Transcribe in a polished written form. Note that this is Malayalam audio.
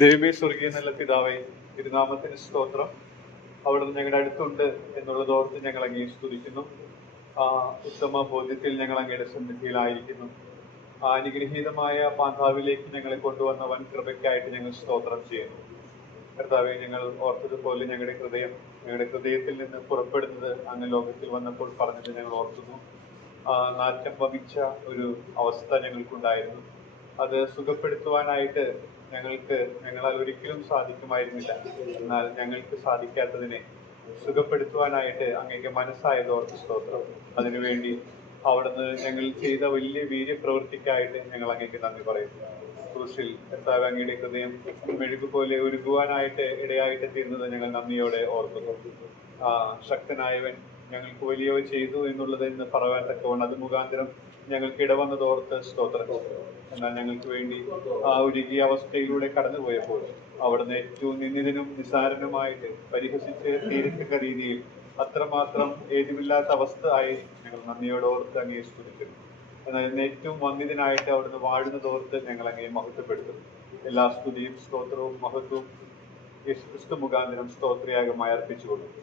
ദൈവമേ, സ്വർഗീയ നല്ല പിതാവേ, തിരുനാമത്തിന് സ്തോത്രം. അവിടുന്ന് ഞങ്ങളുടെ അടുത്തുണ്ട് എന്നുള്ളത് ഓർത്ത് ഞങ്ങൾ അങ്ങേ സ്തുതിക്കുന്നു. ആ ഉത്തമ ബോധ്യത്തിൽ ഞങ്ങൾ അങ്ങയുടെ സന്നിധിയിലായിരിക്കുന്നു. ആ അനുഗ്രഹീതമായ പാന്താവിലേക്ക് ഞങ്ങളെ കൊണ്ടുവന്ന വൻ കൃപയ്ക്കായിട്ട് ഞങ്ങൾ സ്തോത്രം ചെയ്യുന്നു. കർത്താവെ, ഞങ്ങൾ ഓർത്തതുപോലെ ഞങ്ങളുടെ ഹൃദയത്തിൽ നിന്ന് പുറപ്പെടുന്നത് അങ്ങ് ലോകത്തിൽ വന്നപ്പോൾ പറഞ്ഞത് ഞങ്ങൾ ഓർക്കുന്നു. നാറ്റം വമിച്ച ഒരു അവസ്ഥ ഞങ്ങൾക്കുണ്ടായിരുന്നു. അത് സുഖപ്പെടുത്തുവാനായിട്ട് ഞങ്ങളാൽ ഒരിക്കലും സാധിക്കുമായിരുന്നില്ല. എന്നാൽ ഞങ്ങൾക്ക് സാധിക്കാത്തതിനെ സുഖപ്പെടുത്തുവാനായിട്ട് അങ്ങേക്ക് മനസ്സായത് ഓർത്ത് സ്തോത്രം. അതിനുവേണ്ടി അവിടുന്ന് ഞങ്ങൾ ചെയ്ത വലിയ വീര്യപ്രവൃത്തിക്കായിട്ട് ഞങ്ങൾ അങ്ങേക്ക് നന്ദി പറയുന്നു. ക്രൂശിൽ കർത്താവ് അങ്ങയുടെ ഹൃദയം മെഴുകുപോലെ ഒരുക്കുവാനായിട്ട് ഇടയായിട്ട് തീർന്നത് ഞങ്ങൾ നന്ദിയോടെ ഓർക്കുന്നു. ശക്തനായവൻ ഞങ്ങൾക്ക് വലിയ ചെയ്തു എന്നുള്ളത് എന്ന് പറയാൻ തക്കവണ്ണം അത് മുഖാന്തരം ഞങ്ങൾക്ക് ഇടവന്നതോർത്ത് സ്തോത്രം. എന്നാൽ ഞങ്ങൾക്ക് വേണ്ടി ആ ഒരുങ്ങിയ അവസ്ഥയിലൂടെ കടന്നുപോയപ്പോൾ അവിടുന്ന് ഏറ്റവും നിന്ദിതനും നിസ്സാരനുമായിട്ട് പരിഹസിച്ച് തീരത്തക്ക രീതിയിൽ അത്രമാത്രം ഏതുമില്ലാത്ത അവസ്ഥ ആയി ഞങ്ങൾ നന്ദിയോടെ ഓർത്ത് അങ്ങേ സ്തുതിക്കുന്നു. എന്നാൽ ഇന്ന് ഏറ്റവും വന്ദിതനായിട്ട് അവിടുന്ന് വാഴുന്നതോർത്ത് ഞങ്ങൾ അങ്ങേ മഹത്വപ്പെടുത്തുന്നു. എല്ലാ സ്തുതിയും സ്തോത്രവും മഹത്വവും യേശുക്രിസ്തു മുഖാന്തരം സ്തോത്രയാഗമായി അർപ്പിച്ചുകൊള്ളുന്നു.